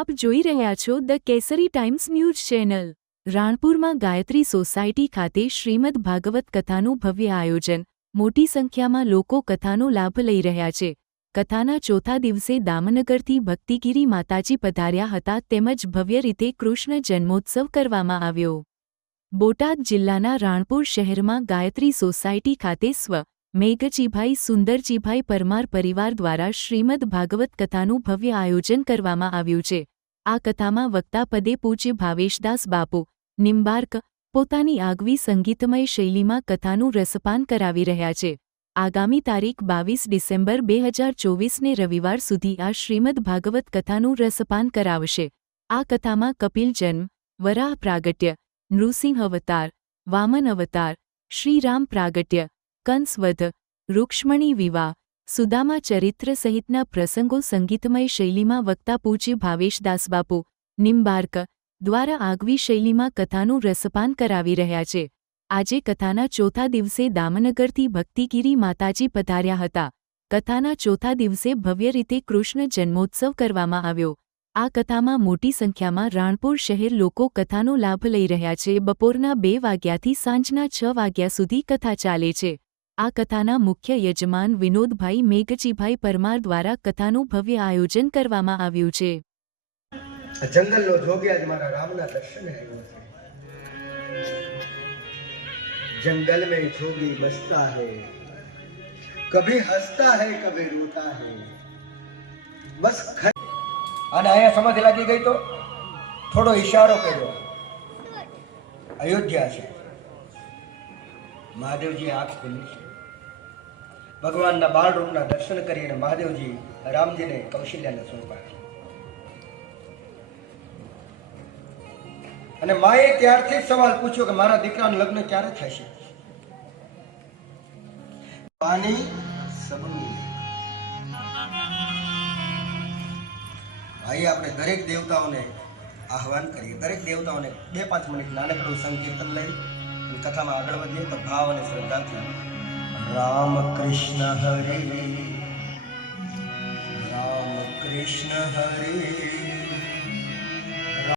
આપ જોઈ રહ્યા છો the Kesari Times News channel. રાણપુરમાં Gayatri society ખાતે શ્રીમદ ભાગવત કથાનું ભવ્ય આયોજન. મોટી સંખ્યામાં લોકો કથાનો લાભ લઈ રહ્યા છે. કથાના ચોથા દિવસે દામનગરથી ભક્તિગીરી માતાજી પધાર્યા હતા તેમજ ભવ્ય રીતે કૃષ્ણ જન્મોત્સવ કરવામાં આવ્યો. બોટાદ જિલ્લાના રાણપુર શહેરમાં ગાયત્રી સોસાયટી ખાતે સ્વ મેઘજીભાઈ, સુંદરજીભાઈ પરમાર પરિવાર દ્વારા શ્રીમદ ભાગવત કથાનું ભવ્ય આયોજન કરવામાં આવ્યું છે. આ કથામાં વક્તા પદે પૂજ્ય ભાવેશદાસ બાપુ, નિંબાર્ક, પોતાની આગવી સંગીતમય શૈલીમાં કથાનું રસપાન કરાવી રહ્યા છે. આગામી તારીખ બાવીસ ડિસેમ્બર બે હજાર ચોવીસને રવિવાર સુધી આ શ્રીમદ ભાગવત કથાનું રસપાન કરાવશે. આ કથામાં કપિલ જન્મ, વરાહ પ્રાગટ્ય, નૃસિંહ અવતાર, વામન અવતાર, શ્રીરામ પ્રાગટ્ય કંસવધ રૂક્ષ્મણી વિવાહ, સુદામા ચરિત્ર સહિતના પ્રસંગો સંગીતમય શૈલીમાં વક્તા પૂજ્ય ભાવેશ દાસબાપુ નિમ્બાર્ક દ્વારા આગવી શૈલીમાં કથાનું રસપાન કરાવી રહ્યા છે. આજે કથાના ચોથા દિવસે દામનગરથી ભક્તિગીરી માતાજી પધાર્યા હતા. કથાના ચોથા દિવસે ભવ્ય રીતે કૃષ્ણ જન્મોત્સવ કરવામાં આવ્યો. આ કથામાં મોટી સંખ્યામાં રાણપુર શહેર લોકો કથાનો લાભ લઈ રહ્યા છે. બપોરના બે વાગ્યાથી સાંજના છ વાગ્યા સુધી કથા ચાલે છે. આ કથાના મુખ્ય યજમાન વિનોદભાઈ મેઘજીભાઈ પરમાર દ્વારા કથાનું ભવ્ય આયોજન કરવામાં આવ્યું છે. જંગલનો જોગી આજ મારા રામના દર્શને જંગલ મે જોગી બસતા હે, કભી હસતા હે, કભી રોતા હે, બસ અને અહીંયા સમાધિ લાગી ગઈ તો? થોડો ઈશારો કર્યો. અયોધ્યા છે. મહાદેવજી આંખ ખુલી છે. ભગવાનના બાળરૂપના દર્શન કરીને મહાદેવજી રામજીને કૌશલ્યાને સોંપ્યા. અને માએ ત્યારથી સવાલ પૂછ્યો કે મારા દીકરાનું લગ્ન ક્યારે થશે? ભાઈ આપણે દરેક દેવતાઓને આહવાન કરીએ. દરેક દેવતાઓને બે પાંચ મિનિટ નાનકડું સંકીર્તન લઈ કથામાં આગળ વધીએ તો ભાવ અને શ્રદ્ધાથી રામ કૃષ્ણ હરે રામ કૃષ્ણ હરે